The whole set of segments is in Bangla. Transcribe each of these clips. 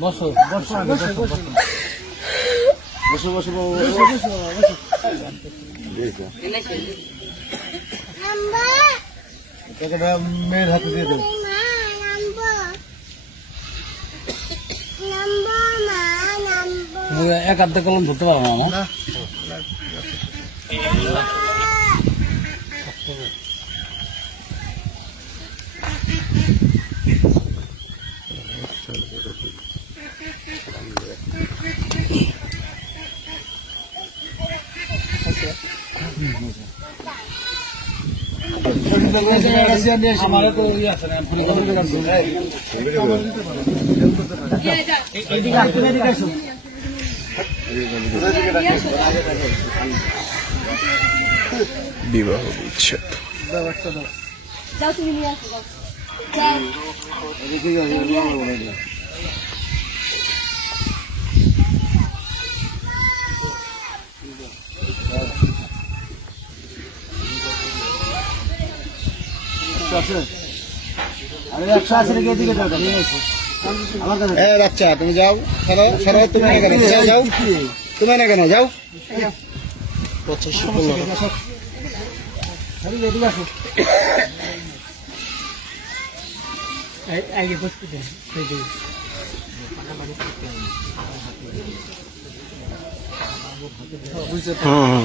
বসো মেয়ের হাতে দিয়ে দেবো এক আধটা কলম ধরতে পারব না না আমারও তো ইয়ে আছে না ফোনে কথা বলতে পারছি। এইদিকে আসো, এইদিকে আসো। বিবাহ বিচ্ছেদ দাও, যাও তুমি নিয়ে আসো যাও। যাও এদিকে যাও, এদিকে যাও, এদিকে যাও। একশো আছে? আরে একশো আছে নাকি এদিকে যাও নিয়ে এসো। আমার কাছে এ বাচ্চা তুমি যাও। সরো সরো তুমি না কেন যাও যাও। তুমি না কেন যাও। আগে বসতে দেন, হুম হুম।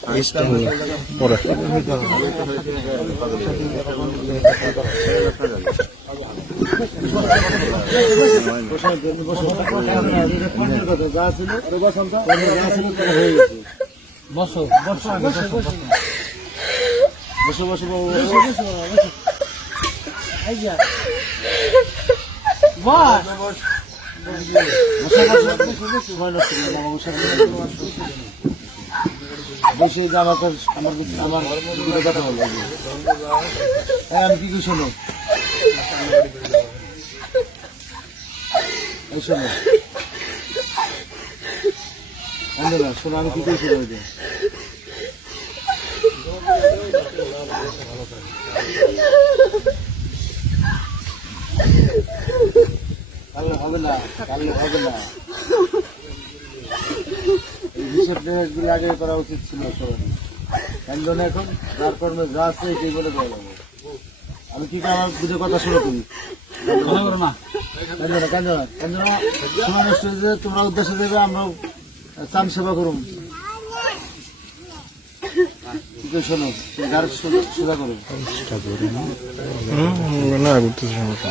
হয়ে বসো বসো বসো বসো বসো বাবু, বসো বসো। বসো বসো বাস বসো, আমাকে, আমার আমার কথা বলো হ্যাঁ আমি কি শোনো? শোনো। অন্ধ না শোনো আমি হবে না, কাল হবে না। এই হিসেব আগে করা উচিত ছিল সবার কেন এখন যার কর্মে যা আছে সেই বলে দেওয়া আমি কি আমার বুঝে কথা শুরু করি মনে না। তোমার উদ্দেশ্য দেবে আমরা চান সেবা করুন। শোনো সেবা করো। না ঘুরতেছে সমস্যা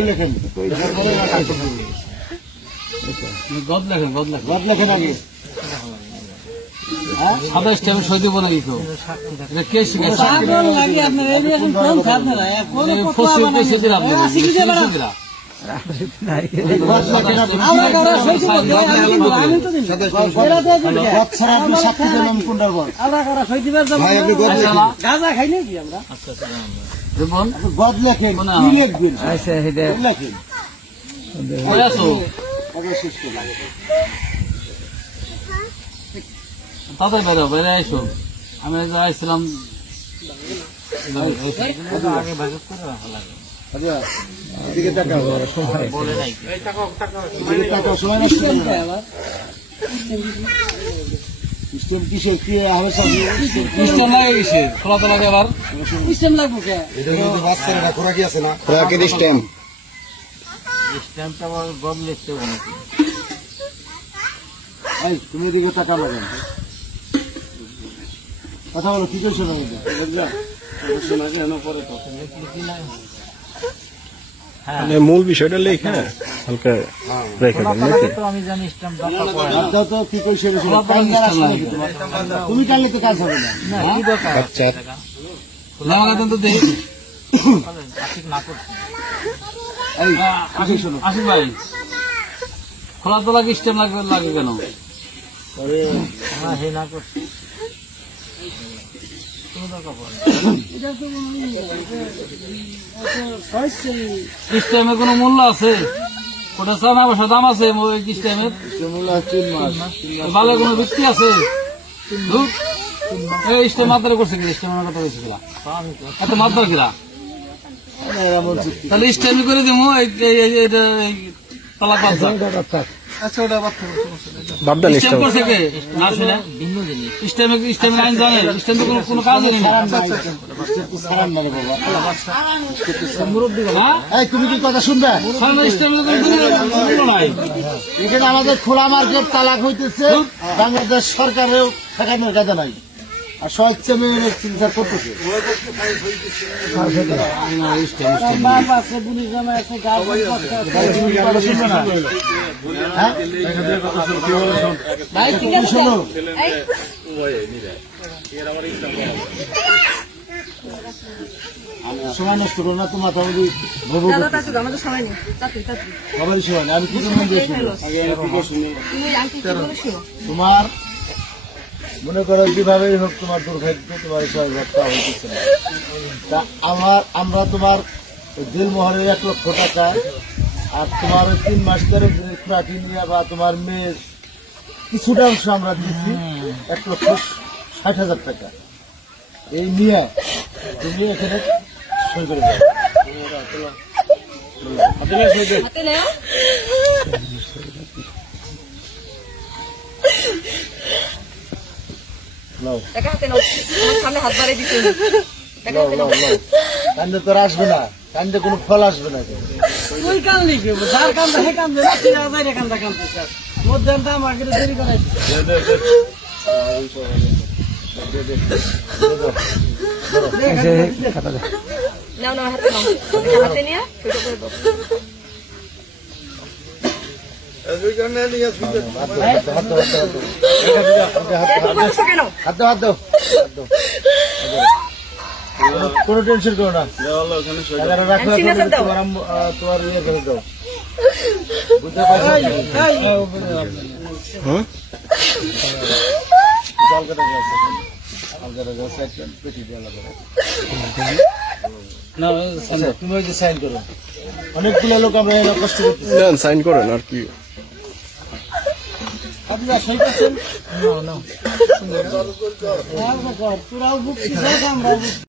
লেখেন। গদ লেখেন গদ লেখেন আগে সাদা স্টেপে সই দিব না এটা কে শিখেছে ফসিল পেছে দিলাম দিলাম বাদ লেখেন আপনি। বাদ ছাড়া আপনি সাক্ষী পর আচ্ছা, মনে কি আছো? না। কিসে কি সিস্টেম তো আবার। এই তুমি এদিকে তাকাও না কেন? কথা বলো কি করছ না? এটা? মানে মূল বিষয়টা লেখা হালকা রেখে দেন নাকি? দাও তো কি করছ আসবে নাকি তোমার? তুমি টানলে তো কাজ হবে না? আচ্ছা লাগাতে তো দেখি এই আসি শোনো। আসি ভাই খোলা তো লাগে স্টেম লাগে লাগে কেন? স্টেমে কোনো মূল্য আছে? ওটা দাম আছে ওই স্টেমের মাস ভালো কোনো ভিত্তি আছে? এই স্টেম মাত্রা করছে কি স্টেমের কথা কইছে কিলা এত মাত্রা কিলা তাহলে স্টেমি করে দিমু এই- এই- এই- এইটা এই তালাক বাদ দাও। বাদ দেন স্টেম করছে কে? না শুনে। স্টেমে স্টেমে আইন জানে? স্টেম তো কোনো কোনো কাজই নেই। সারান না রে বাবা এই তুমি কি কথা শুনবে? সামনে স্টেমে তো কোনো নাই। এখানে আমাদের খোলা মার্কেট তালাক হইতেছে। বাংলাদেশ সরকারেও ঠেকানোর কাজে নাই। আর স্বেচ্ছা চিন্তা করতেছে। সময় নষ্ট করো না তোমার আমি সময় নেই। সবারই সময় আমি কি তোমার মনে করো যেভাবেই হোক তোমার দুর্ভাগ্য তোমার ছয় ঘরটা হইতেছে না। তা আমার আমরা তোমার দিলমোহরের এক লক্ষ টাকা আর তোমার ওই তিন মাস ধরে প্রাটি নিয়ে বা তোমার মেয়ের কিছুটা অংশ আমরা দিচ্ছি এক লক্ষ ষাট হাজার টাকা। এই নিয়ে তুমি এখানে সই করে দাও হাতে নেও নাও টাকা হাতে নাও। সামনে হাত নাও কান্দে তোর আসবে না। কান্দে কোনো ফল আসবে না তুই কানলি কি? যার কান্দা হে কান্দে। না তুই আজাই রে কান্দা। কান্দে স্যার মধ্যে আমাকে দেরি করে। নাও নাও হাতে নাও। হাতে নিয়ে সেটা করে দাও এত বলছো কেন টেনশন করো। না। তোমার ইয়ে করে। দাও বুঝতে অনেকগুলো লোক আমরা কষ্ট করতেছি। সাইন করেন আর কি। আপনারা সই করছেন তোরাও বুক আমরা